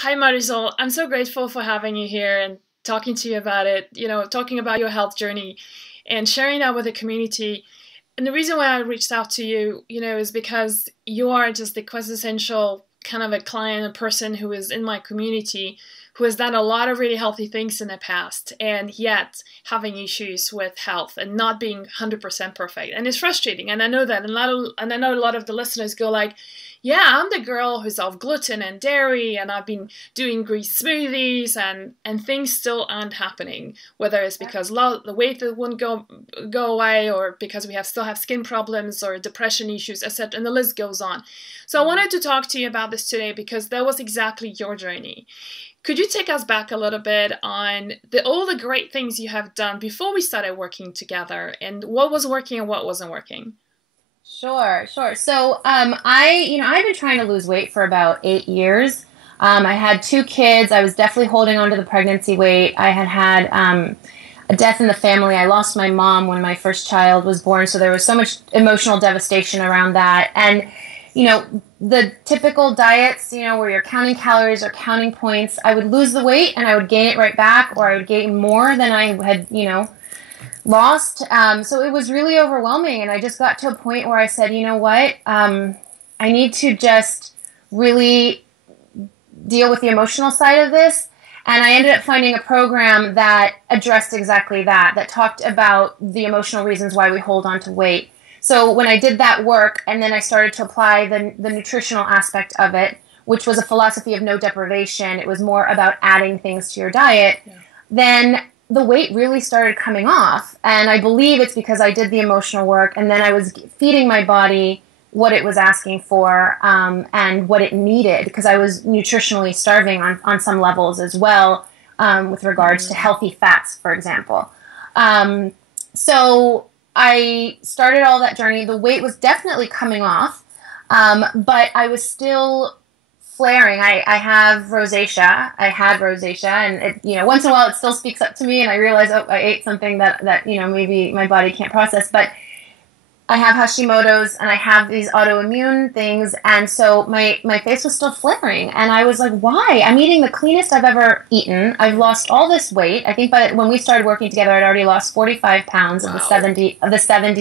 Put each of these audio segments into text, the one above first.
Hi, Marisol. I'm so grateful for having you here and talking to you about it, talking about your health journey and sharing that with the community. And the reason why I reached out to you, is because you are just the quintessential kind of a client, a person who is in my community who has done a lot of really healthy things in the past and yet having issues with health and not being 100% perfect. And it's frustrating. And I know that. And I know a lot of the listeners go like, yeah, I'm the girl who's off gluten and dairy, and I've been doing grease smoothies, and things still aren't happening. Whether it's because the weight that won't go away, or because we still have skin problems or depression issues, etc. And the list goes on. So I wanted to talk to you about this today because that was exactly your journey. Could you take us back a little bit on all the great things you have done before we started working together, and what was working and what wasn't working? Sure, sure. So, I've been trying to lose weight for about 8 years. I had two kids. I was definitely holding on to the pregnancy weight. I had a death in the family. I lost my mom when my first child was born, so there was so much emotional devastation around that. And, the typical diets, where you're counting calories or counting points, I would lose the weight and I would gain it right back, or I would gain more than I had, lost. So it was really overwhelming. And I just got to a point where I said, you know what? I need to just really deal with the emotional side of this. And I ended up finding a program that addressed exactly that, that talked about the emotional reasons why we hold on to weight. So when I did that work, and then I started to apply the nutritional aspect of it, which was a philosophy of no deprivation, it was more about adding things to your diet, then the weight really started coming off. And I believe it's because I did the emotional work, and then I was feeding my body what it was asking for, and what it needed, because I was nutritionally starving on some levels as well, with regards to healthy fats, for example. So I started all that journey. The weight was definitely coming off, but I was still flaring. I have rosacea. I had rosacea, and once in a while it still speaks up to me, and I realize, oh, I ate something that maybe my body can't process. But I have Hashimoto's, and I have these autoimmune things, and so my face was still flaring, and I was like, why? I'm eating the cleanest I've ever eaten. I've lost all this weight. I think when we started working together, I'd already lost 45 pounds of the 70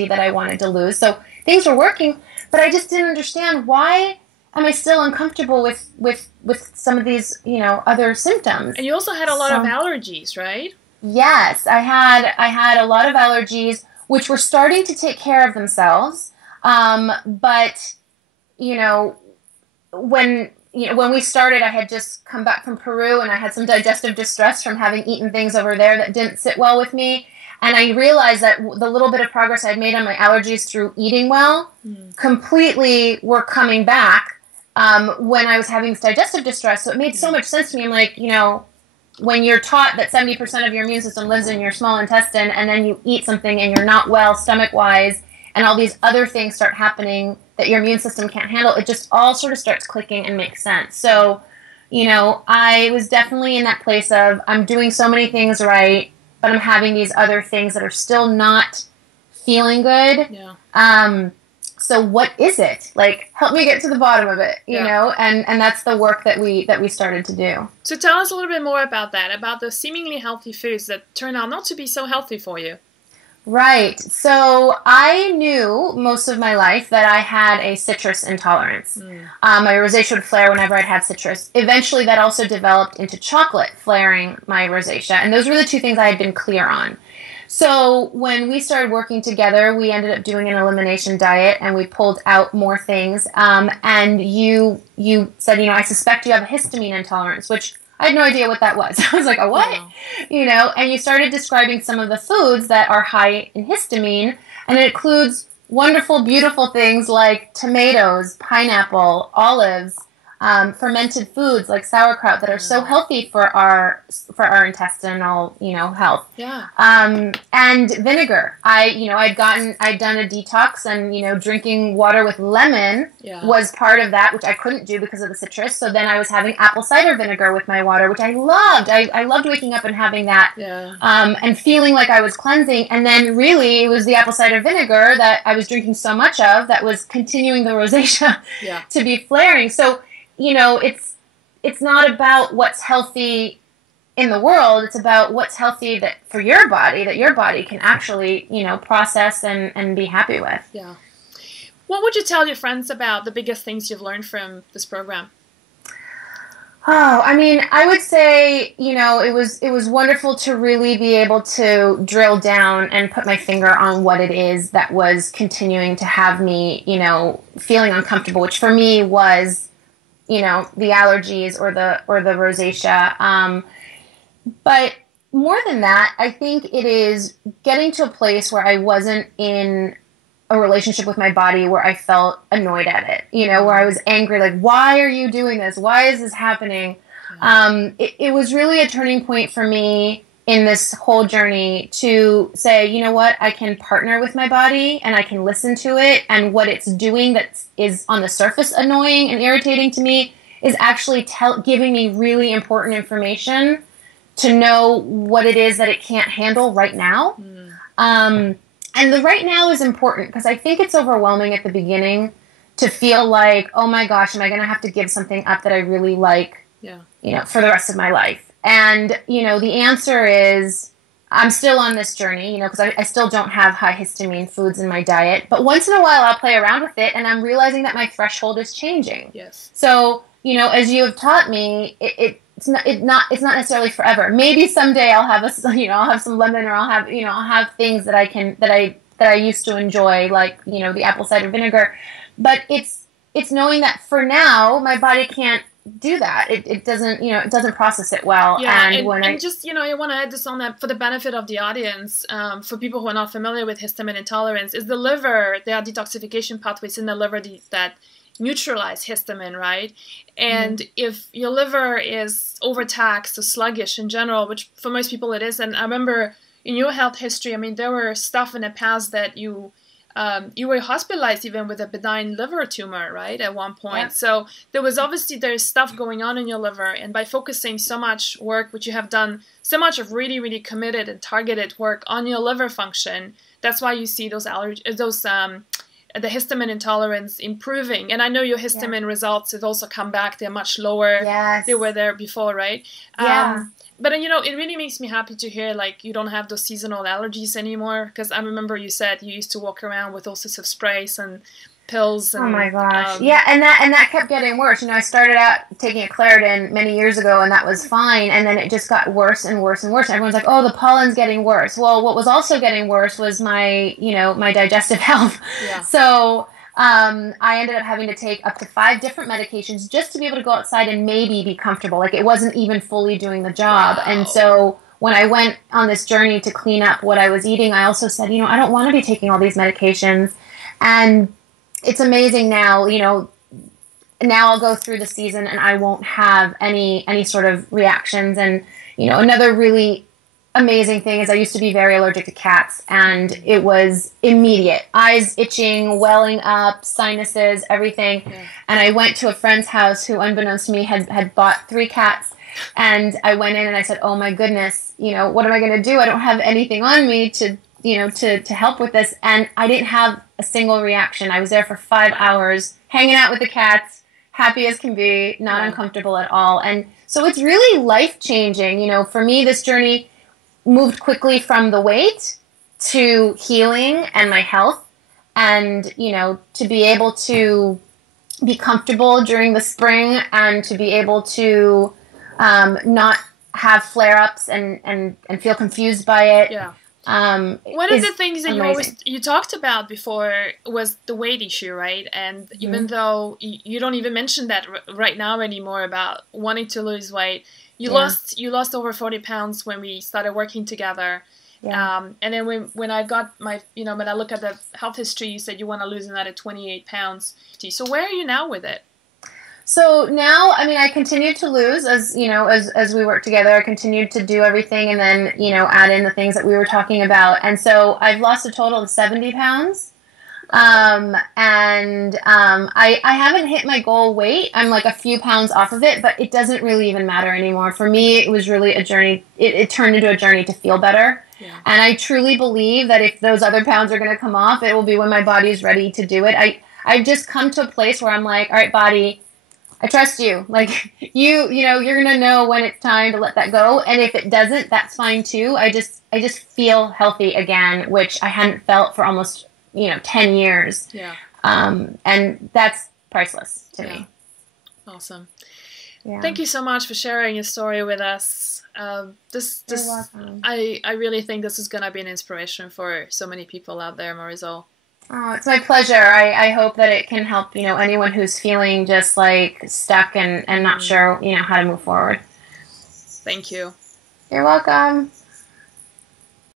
that I wanted to lose. So things were working, but I just didn't understand, why am I still uncomfortable with some of these, other symptoms? And you also had a lot of allergies, right? Yes, I had a lot of allergies, which were starting to take care of themselves. But when we started, I had just come back from Peru, and I had some digestive distress from having eaten things over there that didn't sit well with me. And I realized that the little bit of progress I'd made on my allergies through eating well completely were coming back, when I was having this digestive distress. So it made so much sense to me. I'm like, when you're taught that 70% of your immune system lives in your small intestine, and then you eat something and you're not well stomach-wise, and all these other things start happening that your immune system can't handle, it just all sort of starts clicking and makes sense. So, I was definitely in that place of, I'm doing so many things right, but I'm having these other things that are still not feeling good. Yeah. So what is it? Like, help me get to the bottom of it, you know? And that's the work that we started to do. So tell us a little bit more about that, about the seemingly healthy foods that turn out not to be so healthy for you. Right. So I knew most of my life that I had a citrus intolerance. My rosacea would flare whenever I'd had citrus. Eventually that also developed into chocolate flaring my rosacea. And those were the two things I had been clear on. So when we started working together, we ended up doing an elimination diet, and we pulled out more things. And you said, I suspect you have a histamine intolerance, which I had no idea what that was. I was like, a what? Wow. And you started describing some of the foods that are high in histamine, and it includes wonderful, beautiful things like tomatoes, pineapple, olives, fermented foods like sauerkraut that are so healthy for our intestinal, health. Yeah. And vinegar. I'd done a detox, and, drinking water with lemon was part of that, which I couldn't do because of the citrus. So then I was having apple cider vinegar with my water, which I loved. I loved waking up and having that, and feeling like I was cleansing. And then really it was the apple cider vinegar that I was drinking so much of that was continuing the rosacea to be flaring. So, it's not about what's healthy in the world. It's about what's healthy that for your body, that your body can actually, you know, process and be happy with. Yeah. What would you tell your friends about the biggest things you've learned from this program? Oh, I mean, I would say, you know, it was wonderful to really be able to drill down and put my finger on what it is that was continuing to have me, you know, feeling uncomfortable, which for me was, you know, the allergies or the rosacea. But more than that, I think it is getting to a place where I wasn't in a relationship with my body where I felt annoyed at it, you know, where I was angry, like, why are you doing this? Why is this happening? It was really a turning point for me in this whole journey to say, you know what, I can partner with my body and I can listen to it, and what it's doing that is on the surface annoying and irritating to me is actually giving me really important information to know what it is that it can't handle right now. And the right now is important because I think it's overwhelming at the beginning to feel like, oh my gosh, am I going to have to give something up that I really like, you know, for the rest of my life? And, you know, the answer is I'm still on this journey, you know, because I still don't have high histamine foods in my diet. But once in a while I'll play around with it, and I'm realizing that my threshold is changing. Yes. So, you know, as you have taught me, it's not necessarily forever. Maybe someday I'll have I'll have some lemon, or I'll have things that I used to enjoy, like, you know, the apple cider vinegar. But it's knowing that for now my body can't do that. It doesn't process it well. Yeah, and just, you know, I want to add this on that for the benefit of the audience, for people who are not familiar with histamine intolerance, is the liver. There are detoxification pathways in the liver that neutralize histamine, right? And if your liver is overtaxed or sluggish in general, which for most people it is, and I remember in your health history, I mean, there were stuff in the past that you were hospitalized even with a benign liver tumor, right, at one point. Yeah. So there's stuff going on in your liver, and by focusing so much work, which you have done, so much of really, really committed and targeted work on your liver function, that's why you see those the histamine intolerance improving. And I know your histamine results have also come back. They're much lower. Yes. They were there before, right? Yeah. But, you know, it really makes me happy to hear, like, you don't have those seasonal allergies anymore. Because I remember you said you used to walk around with all sorts of sprays and pills. And, oh my gosh. Yeah, and that kept getting worse. You know, I started out taking a Claritin many years ago, and that was fine. And then it just got worse and worse and worse. Everyone's like, oh, the pollen's getting worse. Well, what was also getting worse was my digestive health. Yeah. So I ended up having to take up to 5 different medications just to be able to go outside and maybe be comfortable. Like, it wasn't even fully doing the job. Wow. And so when I went on this journey to clean up what I was eating, I also said, you know, I don't want to be taking all these medications. And it's amazing now, you know, now I'll go through the season and I won't have any sort of reactions. And, you know, another really amazing thing is I used to be very allergic to cats, and it was immediate. Eyes itching, welling up, sinuses, everything. Yeah. And I went to a friend's house who, unbeknownst to me, had bought 3 cats. And I went in and I said, oh my goodness, you know, what am I going to do? I don't have anything on me to help with this. And I didn't have a single reaction. I was there for 5 hours, hanging out with the cats, happy as can be, not uncomfortable at all. And so it's really life-changing. You know, for me, this journey moved quickly from the weight to healing and my health, and, you know, to be able to be comfortable during the spring, and to be able to not have flare-ups and feel confused by it. Yeah. One of the things that you talked about before was the weight issue, right? And even though you don't even mention that right now anymore about wanting to lose weight, you lost over 40 pounds when we started working together. Yeah. And then when I got my, you know, when I look at the health history, you said you want to lose another 28 pounds. So where are you now with it? So now, I mean, I continued to lose as, you know, as we worked together. I continued to do everything, and then, you know, add in the things that we were talking about. And so I've lost a total of 70 pounds. I haven't hit my goal weight. I'm like a few pounds off of it, but it doesn't really even matter anymore. For me, it was really a journey. It turned into a journey to feel better. Yeah. And I truly believe that if those other pounds are going to come off, it will be when my body is ready to do it. I've just come to a place where I'm like, all right, body, I trust you. Like you know, you're gonna know when it's time to let that go. And if it doesn't, that's fine too. I just feel healthy again, which I hadn't felt for almost, 10 years. Yeah. And that's priceless to me. Awesome. Yeah. Thank you so much for sharing your story with us. You're welcome. I really think this is gonna be an inspiration for so many people out there, Marisol. Oh, it's my pleasure. I hope that it can help, anyone who's feeling just like stuck and not sure, how to move forward. Thank you. You're welcome.